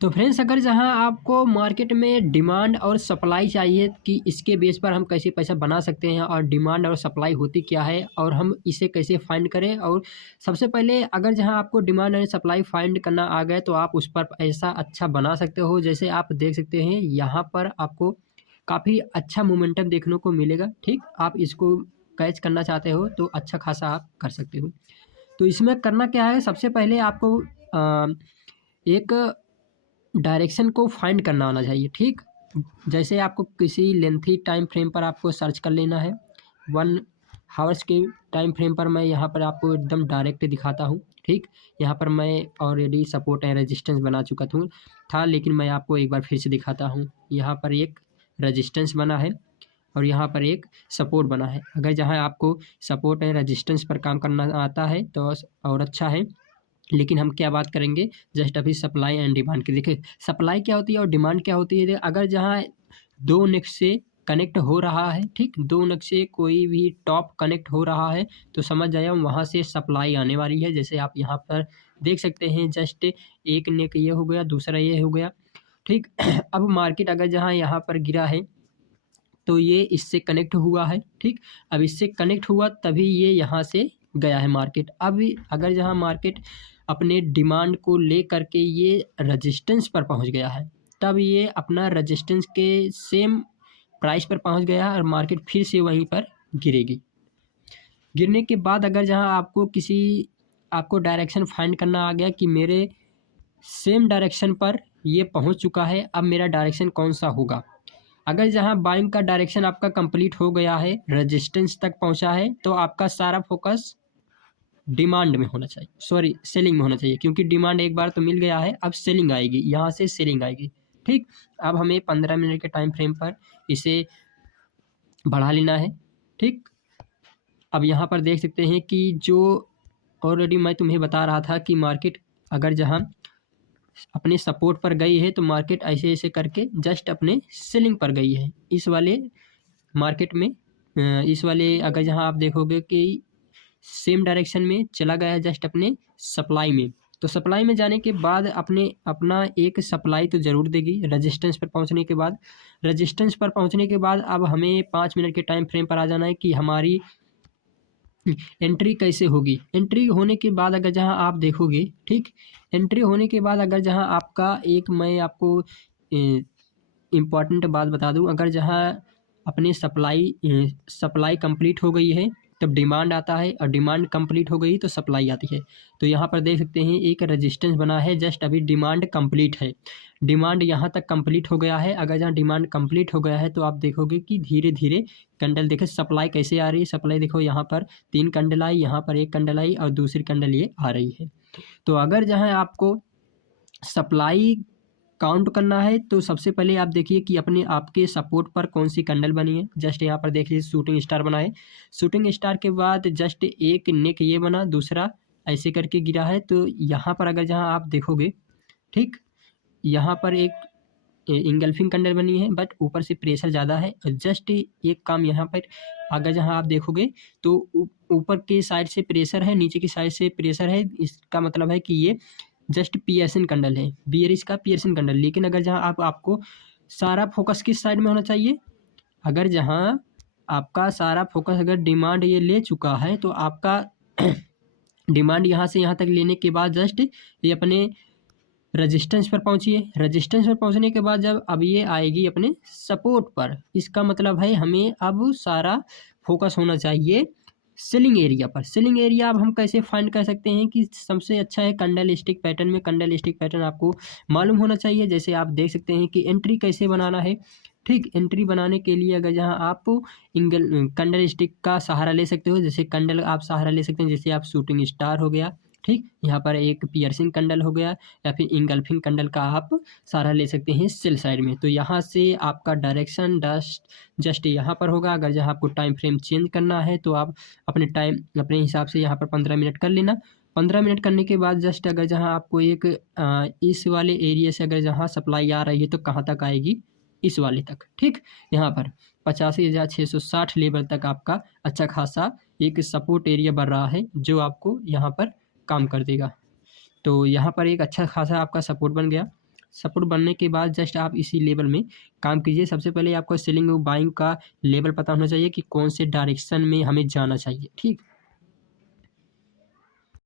तो फ्रेंड्स, अगर जहां आपको मार्केट में डिमांड और सप्लाई चाहिए कि इसके बेस पर हम कैसे पैसा बना सकते हैं और डिमांड और सप्लाई होती क्या है और हम इसे कैसे फाइंड करें, और सबसे पहले अगर जहां आपको डिमांड और सप्लाई फाइंड करना आ गए तो आप उस पर पैसा अच्छा बना सकते हो। जैसे आप देख सकते हैं यहाँ पर आपको काफ़ी अच्छा मोमेंटम देखने को मिलेगा। ठीक, आप इसको कैच करना चाहते हो तो अच्छा खासा आप कर सकते हो। तो इसमें करना क्या है, सबसे पहले आपको एक डायरेक्शन को फाइंड करना आना चाहिए। ठीक, जैसे आपको किसी लेंथी टाइम फ्रेम पर आपको सर्च कर लेना है। 1 आवर्स के टाइम फ्रेम पर मैं यहाँ पर आपको एकदम डायरेक्ट दिखाता हूँ। ठीक, यहाँ पर मैं ऑलरेडी सपोर्ट एंड रेजिस्टेंस बना चुका था, लेकिन मैं आपको एक बार फिर से दिखाता हूँ। यहाँ पर एक रेजिस्टेंस बना है और यहाँ पर एक सपोर्ट बना है। अगर जहाँ आपको सपोर्ट एंड रेजिस्टेंस पर काम करना आता है तो और अच्छा है, लेकिन हम क्या बात करेंगे जस्ट अभी सप्लाई एंड डिमांड की। देखिए सप्लाई क्या होती है और डिमांड क्या होती है। अगर जहाँ दो नेक से कनेक्ट हो रहा है, ठीक, दो नेक से कोई भी टॉप कनेक्ट हो रहा है तो समझ जाइए वहाँ से सप्लाई आने वाली है। जैसे आप यहाँ पर देख सकते हैं, जस्ट एक नेक ये हो गया, दूसरा ये हो गया। ठीक, अब मार्केट अगर जहाँ यहाँ पर गिरा है तो ये इससे कनेक्ट हुआ है। ठीक, अब इससे कनेक्ट हुआ तभी ये यहाँ से गया है मार्केट। अब अगर जहाँ मार्केट अपने डिमांड को ले करके ये रेजिस्टेंस पर पहुँच गया है, तब ये अपना रेजिस्टेंस के सेम प्राइस पर पहुँच गया और मार्केट फिर से वहीं पर गिरेगी। गिरने के बाद अगर जहाँ आपको डायरेक्शन फाइंड करना आ गया कि मेरे सेम डायरेक्शन पर ये पहुँच चुका है, अब मेरा डायरेक्शन कौन सा होगा। अगर जहाँ बाइंग का डायरेक्शन आपका कंप्लीट हो गया है, रेजिस्टेंस तक पहुँचा है, तो आपका सारा फोकस डिमांड में होना चाहिए, सॉरी सेलिंग में होना चाहिए, क्योंकि डिमांड एक बार तो मिल गया है, अब सेलिंग आएगी, यहाँ से सेलिंग आएगी। ठीक, अब हमें 15 मिनट के टाइम फ्रेम पर इसे बढ़ा लेना है। ठीक, अब यहाँ पर देख सकते हैं कि जो ऑलरेडी मैं तुम्हें बता रहा था कि मार्केट अगर जहाँ अपने सपोर्ट पर गई है तो मार्केट ऐसे ऐसे करके जस्ट अपने सेलिंग पर गई है। इस वाले मार्केट में इस वाले अगर जहाँ आप देखोगे कि सेम डायरेक्शन में चला गया है जस्ट अपने सप्लाई में, तो सप्लाई में जाने के बाद अपना एक सप्लाई तो ज़रूर देगी रेजिस्टेंस पर पहुंचने के बाद। रेजिस्टेंस पर पहुंचने के बाद अब हमें 5 मिनट के टाइम फ्रेम पर आ जाना है कि हमारी एंट्री कैसे होगी। एंट्री होने के बाद अगर जहां आप देखोगे, ठीक, एंट्री होने के बाद अगर जहां आपका एक मैं आपको इम्पॉर्टेंट बात बता दूं, अगर जहां अपने सप्लाई कंप्लीट हो गई है तब डिमांड आता है और डिमांड कंप्लीट हो गई तो सप्लाई आती है। तो यहाँ पर देख सकते हैं एक रेजिस्टेंस बना है, जस्ट अभी डिमांड कंप्लीट है, डिमांड यहाँ तक कंप्लीट हो गया है। अगर जहाँ डिमांड कंप्लीट हो गया है तो आप देखोगे कि धीरे धीरे कैंडल देखे सप्लाई कैसे आ रही है। सप्लाई देखो यहाँ पर 3 कैंडल आई, यहाँ पर 1 कैंडल आई और दूसरी कैंडल ये आ रही है। तो अगर जहाँ आपको सप्लाई काउंट करना है तो सबसे पहले आप देखिए कि अपने आपके सपोर्ट पर कौन सी कैंडल बनी है। जस्ट यहाँ पर देख लीजिए शूटिंग स्टार बना है, शूटिंग स्टार के बाद जस्ट एक नेक ये बना, दूसरा ऐसे करके गिरा है। तो यहाँ पर अगर जहाँ आप देखोगे, ठीक, यहाँ पर एक इंगल्फिंग कैंडल बनी है बट ऊपर से प्रेशर ज़्यादा है। और जस्ट एक काम यहाँ पर अगर जहाँ आप देखोगे तो ऊपर के साइड से प्रेशर है, नीचे की साइड से प्रेशर है। इसका मतलब है कि ये जस्ट पियर्सन कैंडल है, बियरिश का पियर्सन कैंडल। लेकिन अगर जहाँ आपको सारा फोकस किस साइड में होना चाहिए, अगर जहाँ आपका सारा फोकस अगर डिमांड ये ले चुका है तो आपका डिमांड यहाँ से यहाँ तक लेने के बाद जस्ट ये अपने रेजिस्टेंस पर पहुँचिए। रेजिस्टेंस पर पहुँचने के बाद जब अब ये आएगी अपने सपोर्ट पर, इसका मतलब है हमें अब सारा फोकस होना चाहिए सेलिंग एरिया पर। सेलिंग एरिया अब हम कैसे फाइंड कर सकते हैं कि सबसे अच्छा है कैंडल स्टिक पैटर्न में। कैंडल स्टिक पैटर्न आपको मालूम होना चाहिए। जैसे आप देख सकते हैं कि एंट्री कैसे बनाना है। ठीक, एंट्री बनाने के लिए अगर जहां आप कैंडल स्टिक का सहारा ले सकते हो, जैसे कैंडल आप सहारा ले सकते हैं, जैसे आप शूटिंग स्टार हो गया, ठीक, यहाँ पर एक पियर्सिंग कैंडल हो गया, या फिर इंगल्फिंग कैंडल का आप सहारा ले सकते हैं सेल साइड में। तो यहाँ से आपका डायरेक्शन जस्ट यहाँ पर होगा। अगर जहाँ आपको टाइम फ्रेम चेंज करना है तो आप अपने हिसाब से यहाँ पर 15 मिनट कर लेना। 15 मिनट करने के बाद जस्ट अगर जहाँ आपको एक इस वाले एरिया से अगर जहाँ सप्लाई आ रही है तो कहाँ तक आएगी, इस वाले तक। ठीक, यहाँ पर 85,660 लेवल तक आपका अच्छा खासा एक सपोर्ट एरिया बन रहा है जो आपको यहाँ पर काम कर देगा। तो यहाँ पर एक अच्छा खासा आपका सपोर्ट बन गया। सपोर्ट बनने के बाद जस्ट आप इसी लेवल में काम कीजिए। सबसे पहले आपको सेलिंग और बाइंग का लेवल पता होना चाहिए कि कौन से डायरेक्शन में हमें जाना चाहिए, ठीक।